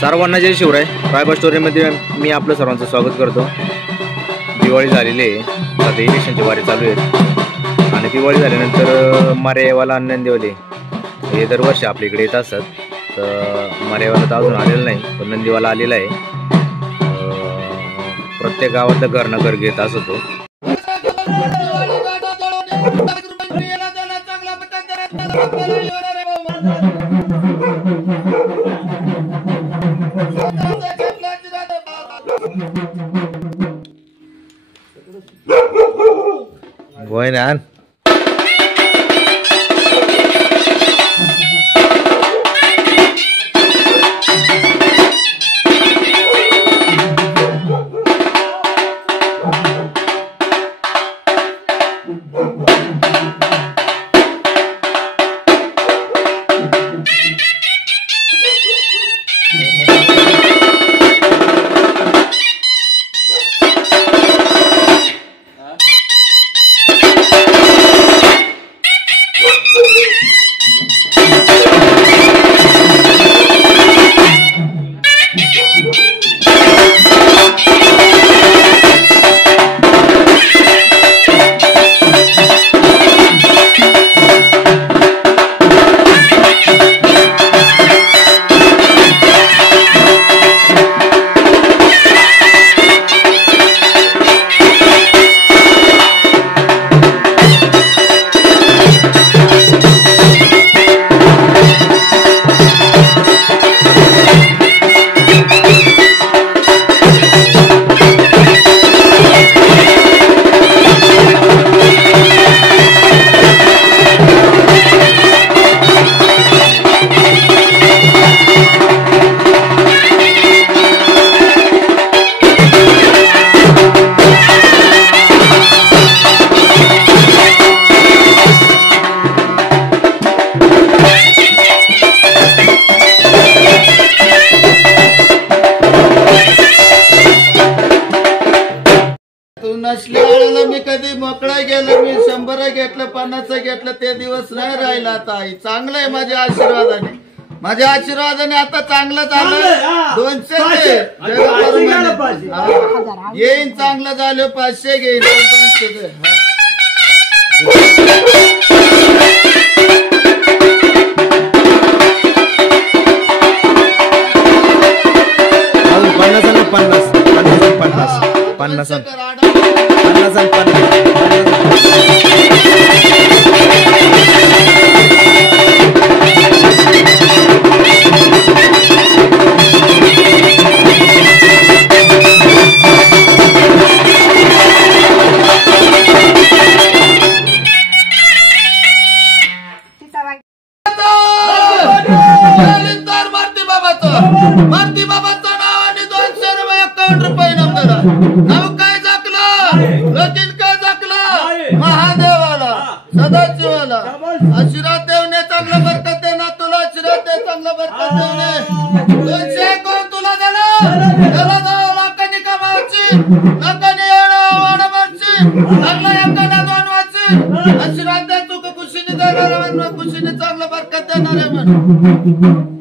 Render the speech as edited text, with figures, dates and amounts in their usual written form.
सर्वांना जय शिवराय. रायबा स्टोरीमध्ये मी आपलं सर्वांचं स्वागत करतो. दिवाळी झालेली आहे, आता इलेक्शनची वारी चालू आहे आणि दिवाळी झाल्यानंतर मारेवाला आणि नंदीवाले हे दरवर्षी आपल्या इकडे येत असतात. तर मारेवाला तर अजून आलेला नाही, पण नंदीवाला आलेला आहे. प्रत्येक गावातलं घर न घर घेत असतो. Buenas. नसल्याला मी कधी मोकळा गेलो, मी 100 घेतलं 50 घेतलं ते दिवस नाही राहिला. आता आई चांगलं आहे माझ्या आशीर्वादाने आता चांगलं झालं. 200 येईन, चांगलं झालं. 500 घेईन, 200 50 मारुती बाबाचं नाव आणि 251 रुपये नाव काय झाकलं, लतीन काय झाकलं, महादेवाला सदाशिवाला आशीर्वाद देवने चांगलं बरकत दे ना, तुला आशीर्वाद दे चांगलं बरकत देवने. 200 कोण तुला दिलं, त्याला जावं लाखांनी कमावची, लाखांनी वाढवायची, चांगला एकाला 2 वाची आशीर्वाद दे. तू खुशीने देणार, खुशीने चांगलं बरकत देणार आहे म्हणून.